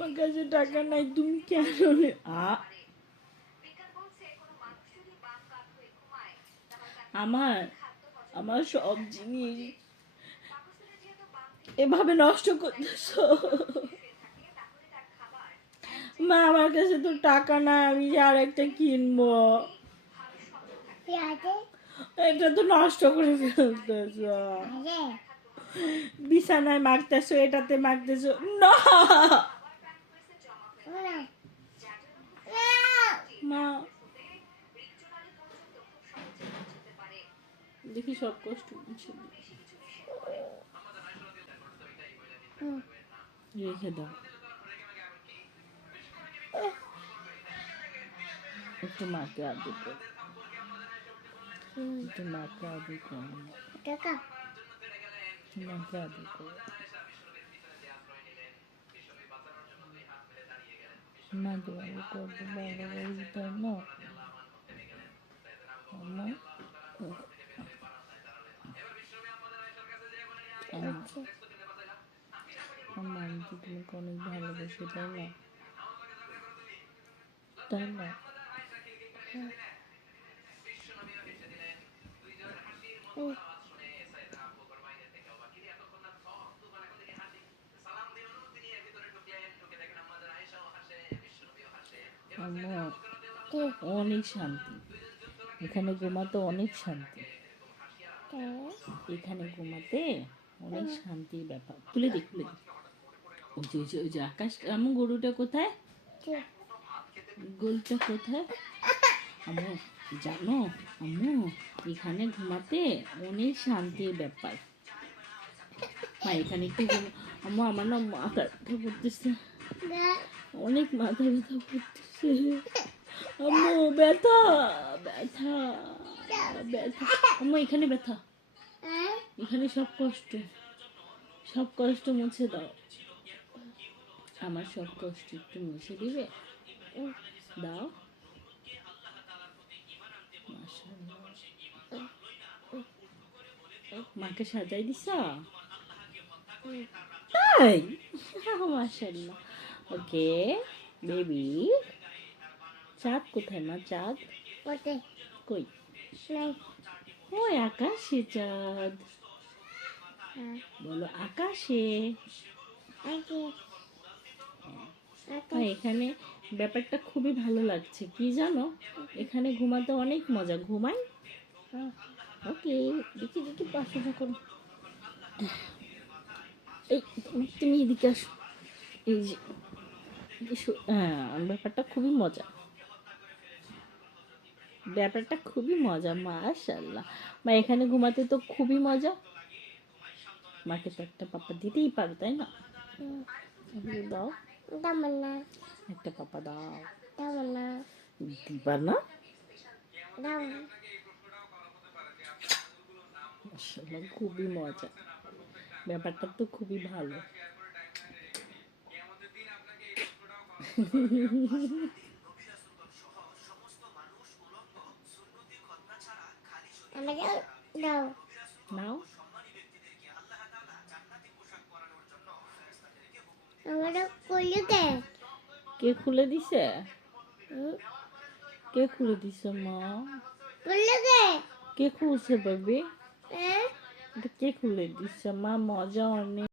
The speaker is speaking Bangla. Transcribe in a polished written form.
আমার কাছে টাকা নাই, তুমি কেন আমার আমার সব জিনিস এভাবে নষ্ট করতেছো। মা আমার কাছে তো টাকা নাই, আমি আর একটা কিনবো। এটা তো নষ্ট করে ফেলতেছো, বিছানায় মাখতেছো, এটাতে মাখতেছো না। মা দেখি সব কষ্ট রেখে দাও, একটু মাকে আদর করো, একটু মাকে আদর করো, মাকে আদর করো। মা তোমাকে কত ভালোবাসি, তাই না আম্মা? আম্মা আমি তো তোমাকে অনেক ভালোবাসি, তাই না? তাই না? আম্মা অনেক শান্তি, এখানে ঘুমাতে অনেক শান্তি, এখানে ঘুমাতে অনেক শান্তির ব্যাপার। খুলে দি, খুলে দি। ওই যে আকাশ, আমার গরুটা কোথায়, গরুটা কোথায়? আম্মু জানো, আম্মু এখানে ঘুমাতে অনেক শান্তির ব্যাপার। মা এখানে একটু আম্মু আমার না মাথা ব্যথা করতেছে, অনেক মাথা ব্যথা করতেছে। আম্মু ব্যথা ব্যথা ব্যথা, আম্মু এখানে ব্যথা, এখানে সব কষ্ট, সব কষ্ট মুছে দাও। আমার সব কষ্ট একটু মুছে দিবে, দাও। মাকে সাজাই দিছ তাই? মাশাআল্লাহ। ওকে বেবি, চাঁদ কোথায় মা? চাঁদ কই? ওই আকাশে চাঁদ, বলো আকাশে। এখানে ব্যাপারটা খুবই ভালো লাগছে, কি জানো, এখানে ঘুমাতে অনেক মজা। ঘুমাই ওকে, দেখি দেখি পাশে করো। এই তুমি এদিকে আসো, এই যে হ্যাঁ, ব্যাপারটা খুবই মজা, ব্যাপারটা খুবই মজা। মাশাআল্লাহ, মা এখানে ঘুমাতে তো খুবই মজা। মাকে তো একটা পাপা দিতেই পারো, তাই না? দাও একটা পাপা, দাও। দিবা না? মাশাআল্লাহ, খুবই মজা, ব্যাপারটা তো খুবই ভালো। নাও, কে খুলে দিছে? কে খুলে দিছে মা? কে খুলছে বেবি? এটা কে খুলে দিছে মা? মজা অনেক।